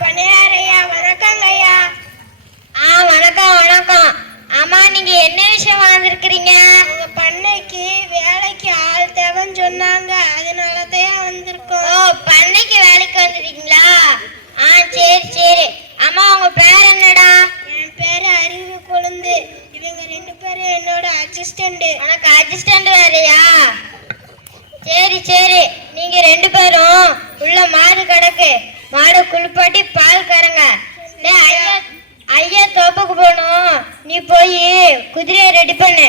பண்ணையாரையா வணக்கங்க ஐயா ஆ வணக்கம் வணக்கம். ஆமா நீங்க என்ன விஷயம் வந்திருக்கிறீங்க உங்க பண்ணைக்கு வேலைக்கு ஆள் தேவைன்னு சொன்னாங்க. அதனால தான் ஓ வந்திருக்கோம் பண்ணைக்கு வேலைக்கு வந்துட்டீங்களா? ஆ சரி சரி. அம்மா உங்க பேர் என்னடா? என் பேரு அறிவு கொழுந்து. இவங்க ரெண்டு பேரும் என்னோட அசிஸ்டண்ட் உனக்கு அசிஸ்டன்ட் வேறயா? சரி சரி. நீங்க ரெண்டு பேரும் உள்ள மாடு கிடக்கு. மாடு குளிப்பாட்டி பால் கறங்க. ஐயா ஐயா தோப்புக்கு போகணும். நீ போய் குதிரையை ரெடி பண்ணு.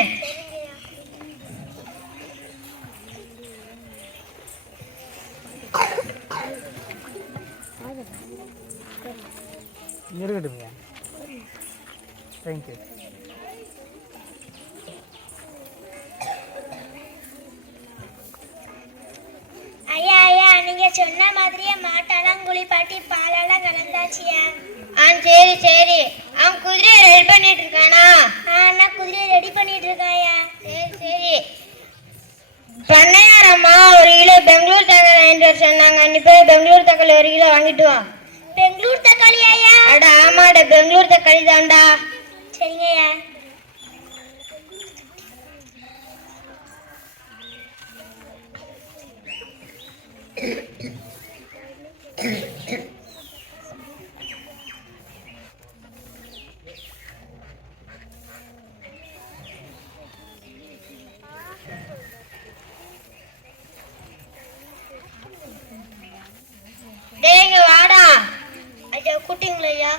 ஐயா ஐயா நீங்க சொன்ன மாதிரியே மாட்டெல்லாம் குளிப்பாட்டி பாலெல்லாம் கலந்தாச்சியா? ஆ சரி சரி. அவன் குதிரையை ரெடி பண்ணிட்டு இருக்கானா? நான் குதிரையை ரெடி பண்ணிட்டு இருக்கேன்யா சரி சரி. பண்ணையாரம்மா ஒரு கிலோ பெங்களூர் தக்காளி வாங்கிட்டு வர சொன்னாங்க. நீ போய் பெங்களூர் தக்காளி ஒரு கிலோ வாங்கிட்டு வா. பெங்களூர் தக்காளி ஐயா அட ஆமாடா பெங்களூர் தக்காளி தான்டா. சரிங்கய்யா. கூட்டிங்களா ஐயா?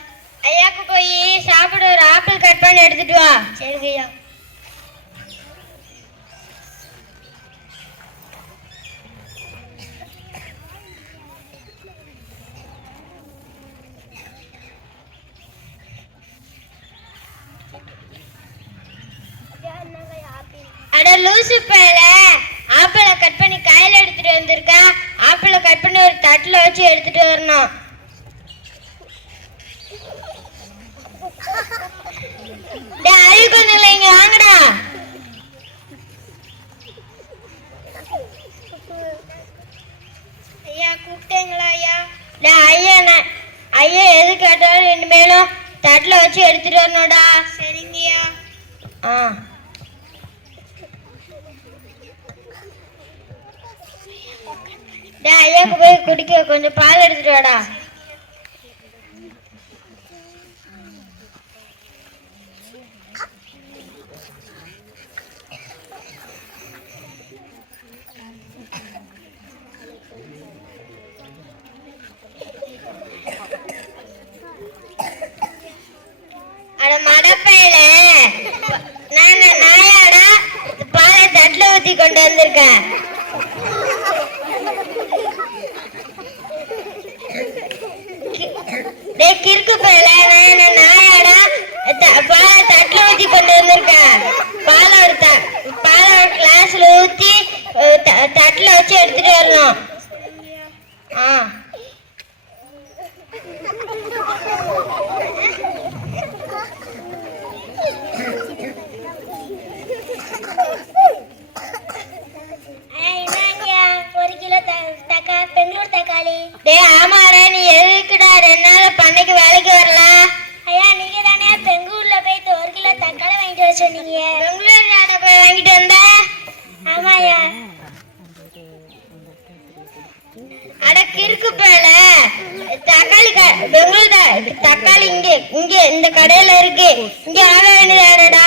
ஐயாக்கு போய் சாப்பிட ஒரு ஆப்பிள் கட் பண்ணி எடுத்துட்டு வா. சரிங்கய்யா. அட லூசு பேல ஆப்பிளை கட் பண்ணி கையில எடுத்துட்டு வந்திருக்கா. ஆப்பிளை கட் பண்ணி ஒரு தட்டுல வச்சு எடுத்துட்டு வரணும். டேய் அறிவு கொஞ்சம் இல்லை இங்க? வாங்கடா. ஐயா கூப்பிட்டேங்களா ஐயா? ஐயா நான் ஐயா எது கேட்டாலும் ரெண்டு மேலும் தட்டுல வச்சு எடுத்துட்டு வரணும்டா. சரிங்கய்யா. ஆ. டே ஐயாக்கு போய் குடிக்க கொஞ்சம் பால் எடுத்துட்டு வாடா. அட மடப்பையில நான் நாயாடா பாலை தட்டில் ஊற்றி கொண்டு வந்திருக்கேன். டேய் கிறுக்கு பையல நான் என்ன நாயாடா. த- பாலை தட்டில் ஊற்றி கொண்டு வந்திருக்கேன் பாலோட த பாலோட கிளாஸ்ல ஊத்தி அஹ், த- தட்டுல வச்சு எடுத்துகிட்டு வரணும் ஆ ஐயா என்னங்கய்யா ஒரு கிலோ த தக்கா டேய் ஆமாடா நீ எதுக்குடா ரெண்டு நாள் பண்ணைக்கு வேலைக்கு வரலாம் ஐயா நீங்க தானே பெங்களூர்ல போயிட்டு ஒரு கிலோ தக்காளி வாங்கிட்டு வர சொன்னீங்க. பெங்களூர் போய் வாங்கிட்டு வந்தா? ஆமாய்யா. அட கிறுக்கு பேல. தக்காளி பெங்களூர் தக்காளி இங்க இங்க இந்த கடையில இருக்கு. இங்க ஆக வேண்டியதாடா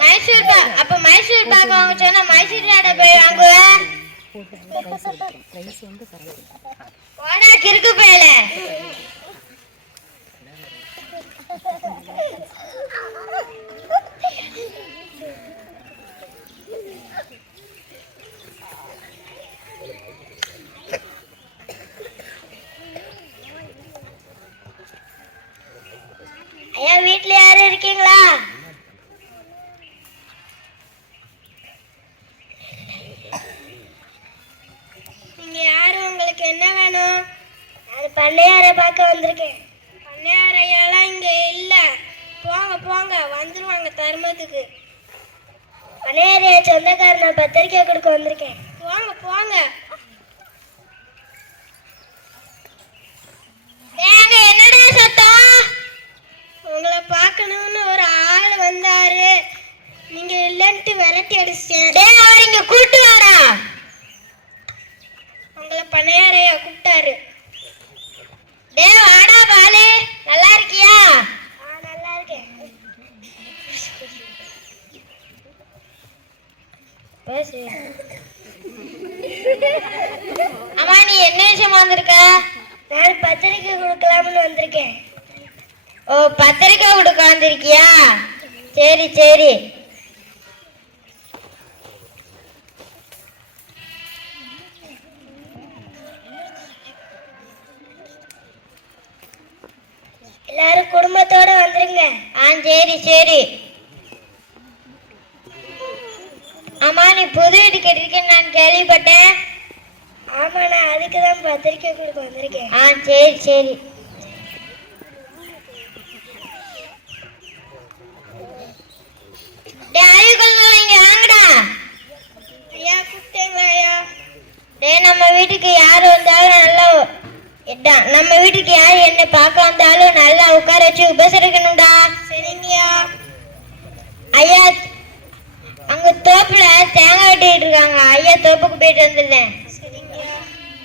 மைசூர் அப்ப மைசூர் பாக்க வாங்க சொன்னா மைசூர் நாட போய் வாங்குவ போடா கிறுக்கு பேல ஐயா வீட்ல யாரும் இருக்கீங்க? சம்பவத்துக்கு அநேரே சொந்தக்கார நான் பத்திரிக்கை கொடுக்க வந்திருக்கேன். போங்க போங்க. என்னடா சத்தம்? உங்களை பார்க்கணும்னு ஒரு ஆள் வந்தாரு. நீங்க இல்லன்ட்டு விரட்டி அடிச்சேன் டேய் அவர் இங்க கூட்டு வாரா உங்களை பனையாரையா கூப்பிட்டாரு. டேய் வாடா பாலு. நல்லா இருக்கியா? பேசு அம்மா நீ என்ன விஷயமா வந்திருக்க? நான் பத்திரிக்கை கொடுக்கலாம்னு வந்திருக்கேன். ஓ பத்திரிக்கை கொடுக்க வந்திருக்கியா? சரி சரி. எல்லாரும் குடும்பத்தோட வந்துருங்க. ஆ சரி சரி. புது வீடு கட்டிருக்கேன்னு நான் கேள்விப்பட்டேன். ஆமா நான் அதுக்கு தான் பத்திரிக்கை கொடுக்க வந்திருக்கேன். ஆ சரி சரி. நம்ம வீட்டுக்கு யார் வந்தாலும் நல்லா நம்ம வீட்டுக்கு யார் என்னை பார்க்க வந்தாலும் நல்லா உட்கார வச்சு உபசரிக்கணும்டா. சரிங்கய்யா. ஐயா அங்க தோப்புல தேங்காய் வெட்டிட்டு இருக்காங்க. ஐயா தோப்புக்கு போயிட்டு வந்துடுறேன்.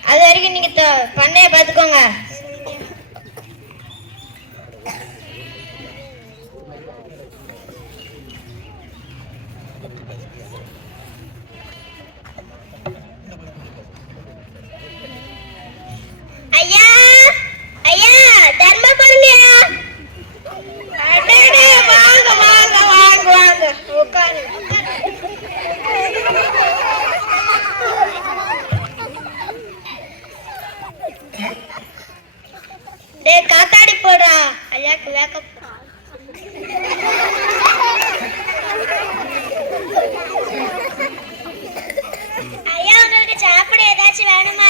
அது வரைக்கும் நீங்க பண்ணைய பாத்துக்கோங்க சரிங்கய்யா ஐயா ஐயா தர்மம் பண்ணுங்கய்யா அடடே, வாங்க வாங்க வாங்க வாங்க உட்காரு டேய் காத்தாடி போடா ஐயாக்கு வேக்கம் ஐயா உங்களுக்கு சாப்பிட ஏதாச்சும் வேணுமா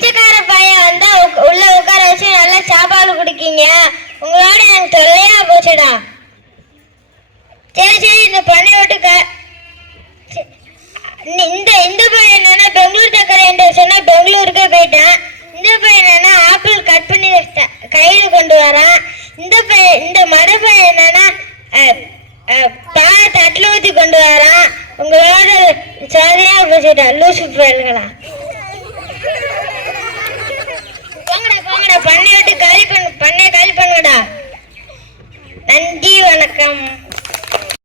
பிச்சைக்கார பையன் வந்தா உக்- உள்ள உட்கார வச்சு நல்லா சாப்பாடு குடிக்கீங்க. உங்களோட எனக்கு தொல்லையா போச்சுடா. சரி சரி இந்த பண்ணை விட்டுக்க. இந்த- இந்த பையன் என்னன்னா பெங்களூர் சக்கரை என்று சொன்னா பெங்களூருக்கே போயிட்டான். இந்த பையன் என்னன்னா ஆப்பிள் கட் பண்ணி த- கொண்டு வரான். இந்த பையன் இந்த மட பையன் என்னன்னா பாலை தட்டில் ஊற்றி கொண்டு வரான். உங்களோட சோதனையா போச்சுட்டா லூசு பயல்களா போங்கடா பண்ணை விட்டு காலி பண்ண பண்ணைய காலி பண்ணுங்கடா நன்றி வணக்கம்.